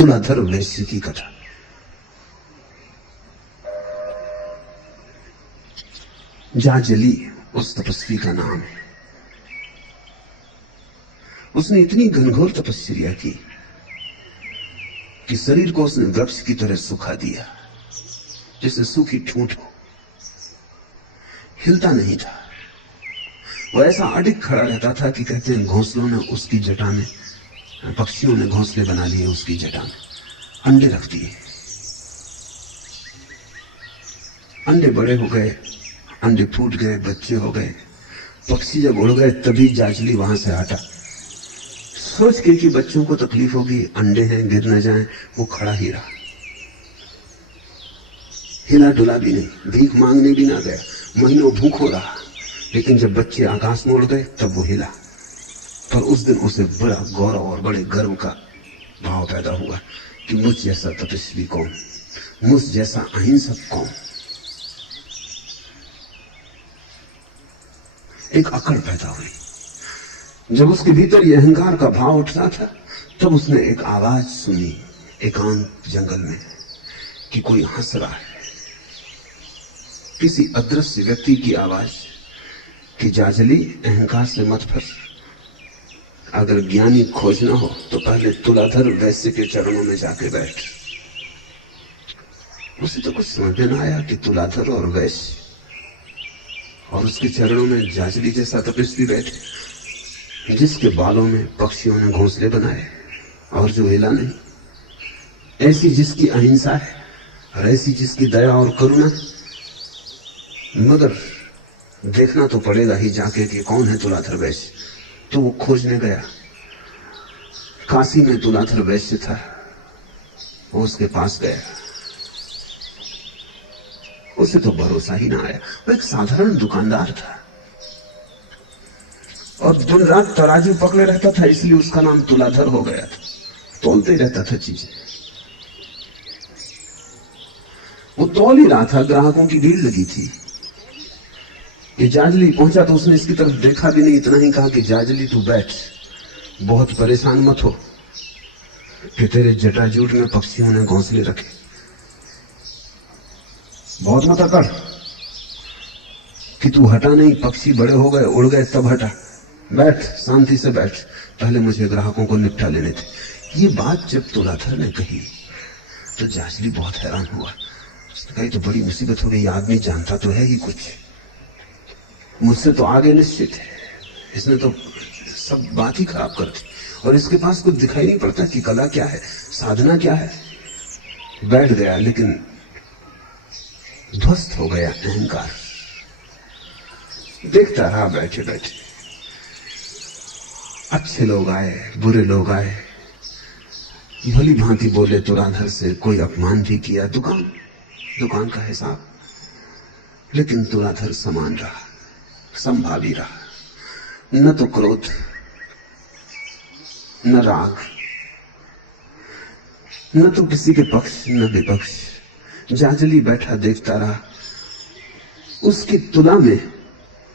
तुलाधर वैश्य की कथा। जाजली उस तपस्वी का नाम है। उसने इतनी घनघोर तपस्या की कि शरीर को उसने वृक्ष की तरह सुखा दिया, जैसे सूखी ठूंठ हो। हिलता नहीं था। वो ऐसा अडिग खड़ा रहता था कि कहते हैं घोंसलों ने उसकी जटा में, पक्षियों ने घोंसले बना लिए उसकी जटा में, अंडे रख दिए। अंडे बड़े हो गए, अंडे फूट गए, बच्चे हो गए। पक्षी जब उड़ गए तभी जाजली वहां से हटा, सोच के कि बच्चों को तकलीफ होगी, अंडे हैं गिर न जाएं। वो खड़ा ही रहा, हिला डुला भी नहीं, भीख मांगने भी ना गया, महीनों भूखों रहा। लेकिन जब बच्चे आकाश में उड़ गए तब वो हिला। पर उस दिन उसे बड़ा गौरव और बड़े गर्व का भाव पैदा हुआ कि मुझ जैसा तपस्वी कौन, मुझ जैसा अहिंसक कौन। एक अकड़ पैदा हुई। जब उसके भीतर यह अहंकार का भाव उठता था तब उसने एक आवाज सुनी एकांत जंगल में कि कोई हंस रहा है। किसी अदृश्य व्यक्ति की आवाज कि जाजली अहंकार से मत फंस, अगर ज्ञानी खोजना हो तो पहले तुलाधर वैश्य के चरणों में जाके बैठ। उसे तो कुछ समझ में ना आया कि तुलाधर और वैश्य और उसके चरणों में जाजली जैसा तपस्वी बैठे, जिसके बालों में पक्षियों ने घोंसले बनाए और जो हिला नहीं। ऐसी जिसकी अहिंसा है और ऐसी जिसकी दया और करुणा है। मगर देखना तो पड़ेगा ही जाके कि कौन है तुलाधर वैश्य। तो वो खोजने गया। काशी में तुलाधर वैश्य था, वो उसके पास गया। उसे तो भरोसा ही ना आया। वो एक साधारण दुकानदार था और दिन रात तराजू पकड़े रहता था, इसलिए उसका नाम तुलाधर हो गया था। तोलते रहता था चीजें। वो तौल ही रहा था, ग्राहकों की भीड़ लगी थी। कि जाजली पहुंचा तो उसने इसकी तरफ देखा भी नहीं, इतना ही कहा कि जाजली तू बैठ, बहुत परेशान मत हो कि तेरे जटाजूट में पक्षियों ने घोंसले रखे, बहुत मत अकड़ कि तू हटा नहीं, पक्षी बड़े हो गए उड़ गए तब हटा, बैठ शांति से बैठ, पहले मुझे ग्राहकों को निपटा लेने थे। ये बात जब तुलाधर ने कही तो जाजली बहुत हैरान हुआ। उसने कहा तो बड़ी मुसीबत हो गई, आदमी जानता तो है ही कुछ, मुझसे तो आगे निश्चित है, इसने तो सब बात ही खराब कर दी और इसके पास कुछ दिखाई नहीं पड़ता कि कला क्या है, साधना क्या है। बैठ गया लेकिन ध्वस्त हो गया अहंकार। देखता रहा बैठे बैठे। अच्छे लोग आए, बुरे लोग आए, भली भांति बोले तुलाधर से, कोई अपमान भी किया, दुकान का हिसाब। लेकिन तुलाधर समान रहा, संभावी रहा। न तो क्रोध, न राग, न तो किसी के पक्ष न विपक्ष। जाजली बैठा देखता रहा। उसकी तुला में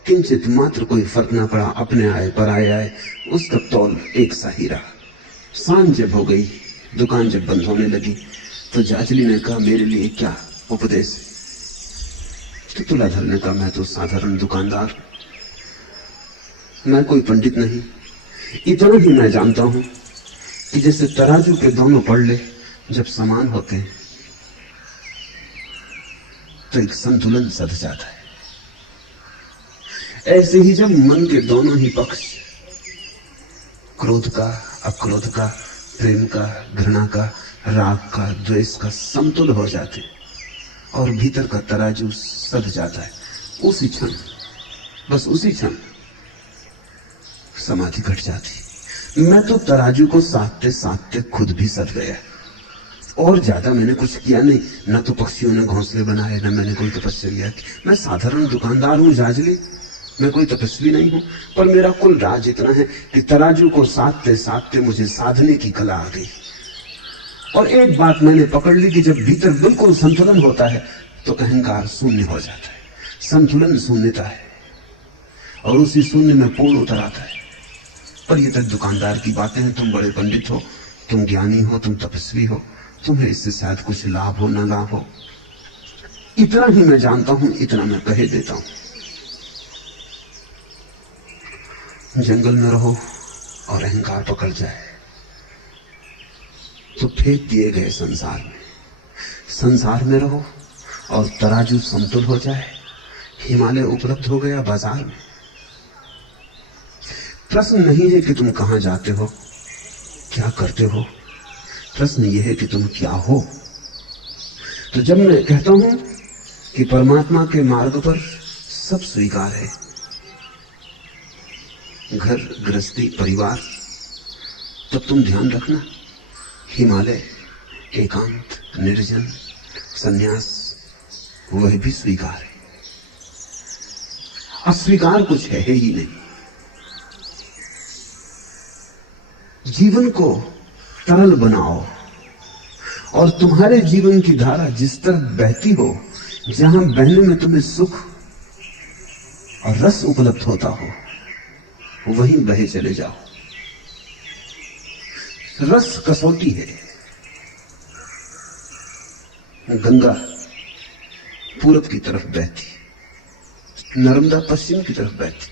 किंचित मात्र कोई फर्क न पड़ा, अपने आए पराए आए, उसका तौल एक सा ही रहा। सांझ जब हो गई, दुकान जब बंद होने लगी तो जाजली ने कहा मेरे लिए क्या उपदेश। तो तुलाधर ने कहा मैं तो साधारण दुकानदार, मैं कोई पंडित नहीं, इतना ही मैं जानता हूं कि जैसे तराजू के दोनों पड़ले जब समान होते हैं तो एक संतुलन सध जाता है। ऐसे ही जब मन के दोनों ही पक्ष, क्रोध का, अक्रोध का, प्रेम का, घृणा का, राग का, द्वेष का समतुल हो जाते और भीतर का तराजू सध जाता है, उसी क्षण, बस उसी क्षण समाधि घट जाती। मैं तो तराजू को साधते साधते खुद भी सध गया और ज्यादा मैंने कुछ किया नहीं। न तो पक्षियों ने घोंसले बनाए, न मैंने कोई तपस्या की। मैं साधारण दुकानदार हूं जाजली, मैं कोई तपस्वी नहीं हूं। पर मेरा कुल राज इतना है कि तराजू को साधते साधते मुझे साधने की कला आ गई। और एक बात मैंने पकड़ ली कि जब भीतर बिल्कुल संतुलन होता है तो अहंकार शून्य हो जाता है। संतुलन शून्यता है और उसी शून्य में पूर्ण उतर आता है। पर ये तक दुकानदार की बातें हैं, तुम बड़े पंडित हो, तुम ज्ञानी हो, तुम तपस्वी हो, तुम्हें इससे शायद कुछ लाभ हो ना लाभ हो। इतना ही मैं जानता हूं, इतना मैं कह देता हूं। जंगल में रहो और अहंकार पकड़ जाए तो फेंक दिए गए संसार में। संसार में रहो और तराजू समतुल हो जाए, हिमालय उपलब्ध हो गया बाजार में। प्रश्न नहीं है कि तुम कहां जाते हो, क्या करते हो, प्रश्न यह है कि तुम क्या हो। तो जब मैं कहता हूं कि परमात्मा के मार्ग पर सब स्वीकार है, घर गृहस्थी परिवार, तब तुम ध्यान रखना हिमालय, एकांत, निर्जन, सन्यास, वह भी स्वीकार है। अस्वीकार कुछ है ही नहीं। जीवन को तरल बनाओ और तुम्हारे जीवन की धारा जिस तरह बहती हो, जहां बहने में तुम्हें सुख और रस उपलब्ध होता हो, वहीं बहे चले जाओ। रस कसौटी है। गंगा पूरब की तरफ बहती, नर्मदा पश्चिम की तरफ बहती,